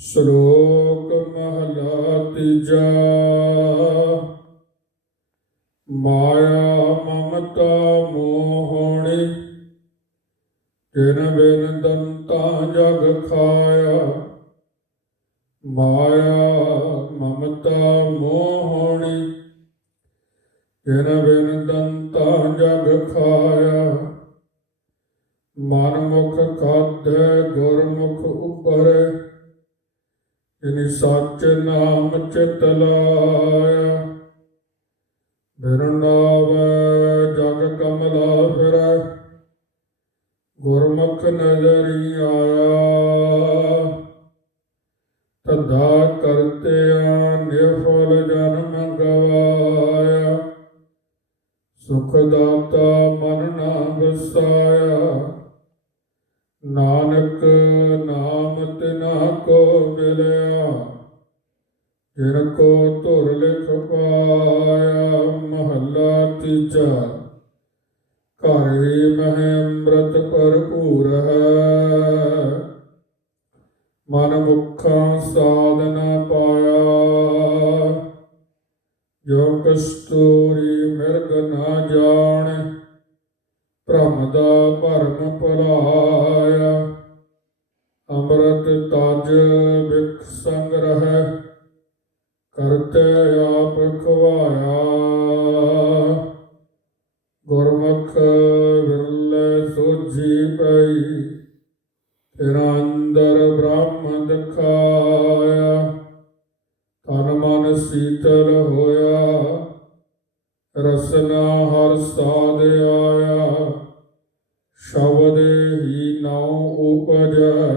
ਸ਼ਲੋਕ ਮਹਲਾ ਤੀਜਾ। ਮਾਇਆ ਮਮਤਾ ਮੋਹਣੀ ਜਿਨ ਬਿਨ ਦੰਤਾ ਜਗ ਖਾਇਆ। ਮਾਇਆ ਮਮਤਾ ਮੋਹਣੀ ਜਿਨ ਬਿਨ ਦੰਤਾ ਜਗ ਖਾਇਆ। ਮਨ ਮੁਖ ਖਾਧੈ ਗੁਰਮੁਖ ਉਪਰੈ ਇਨੀ ਸੱਚ ਨਾਮ ਚਿਤ ਲਾਇਆ ਬਿਰਨਾਵੈ ਜਗ ਕਮਲਾ ਫਿਰੈ, ਗੁਰਮੁਖ ਨਜ਼ਰੀ ਆਇਆ। ਤਦਾ ਕਰਤਿਆ ਨਿਰਫਲ ਜਨਮ ਗਵਾਇਆ ਸੁਖ ਦਾਤਾ ਮਨ ਨਾ ਵਸਾਇਆ। ਜਿਨ ਕੋ ਧੁਰ ਲਿਖ ਪਾਇਆ ਮਹੱਲਾ ਤੀਜਾ ਘਰ ਹੀ ਮਹਿ ਅੰਮ੍ਰਿਤ ਭਰਪੂਰ ਹੈ ਮਨ ਮੁਖਾਂ ਸਾਧਨਾ ਪਾਇਆ ਜੋ ਕਸਤੂਰੀ ਮਿਰਗ ਨਾ ਜਾਣ ਭ੍ਰਮ ਦਾ ਭਰਮ ਭਲਾਇਆ ਅੰਮ੍ਰਿਤ ਤਜ ਕਰਤੇ ਆਪ ਖਵਾਇਆ ਗੁਰਮੁਖ ਵਿਰਲੇ ਸੋਝੀ ਪਈ ਤੇਰਾ ਅੰਦਰ ਬ੍ਰਹਮ ਦਿਖਾਇਆ। ਤਨ ਮਨ ਸੀਤਲ ਹੋਇਆ, ਰਸਨਾ ਹਰ ਸਾਧ ਆਇਆ। ਸ਼ਬਦ ਹੀ ਨਾਉ ਉਪਜੈ,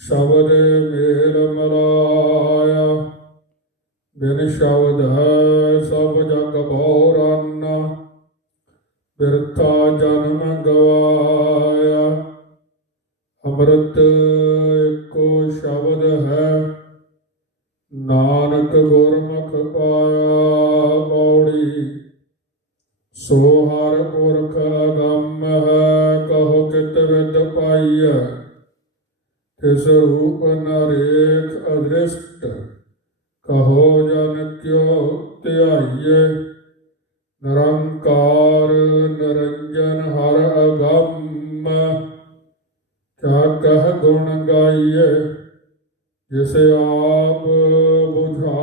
ਸ਼ਬਦ ਮੇਲ ਮਲਾਇਆ ਬਿਨ ਸ਼ਬਦ ਹੈ ਸਭ ਜਗ ਬੋਰਨ ਬਿਰਥਾ ਜਨਮ ਗਵਾਇਆ ਅੰਮ੍ਰਿਤ ਕੋ ਸ਼ਬਦ ਹੈ ਨਾਨਕ ਗੁਰਮੁਖ ਪਾਇਆ ਪੌੜੀ ਸੋ ਹਰ ਪੁਰਖ ਅਗੰਮ ਹੈ ਕਹੋ ਕਿਤ ਵਿਦ ਪਾਈਐ ਤਿਸ ਰੂਪ ਨਰੇਖ ਅਦ੍ਰਿਸ਼ਟ ਕਹੋ ਜਨ ਕਿਉ ਧਿਆਈਐ। ਨਿਰੰਕਾਰ ਨਿਰੰਜਨ ਹਰ ਅਗੰਮ। ਕਿਆ ਕਹ ਗੁਣ ਗਾਈਏ ਜਿਸ ਆਪ ਬੁਝਾ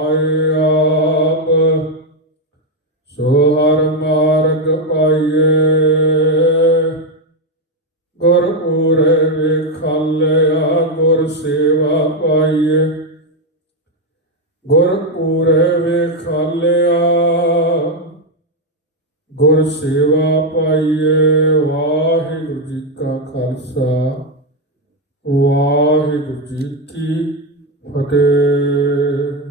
ਗੁਰ ਸੇਵਾ ਪਾਈਏ ਵਾਹਿਗੁਰੂ ਜੀ ਕਾ ਖਾਲਸਾ। ਵਾਹਿਗੁਰੂ ਜੀ ਕੀ ਫਤਿਹ।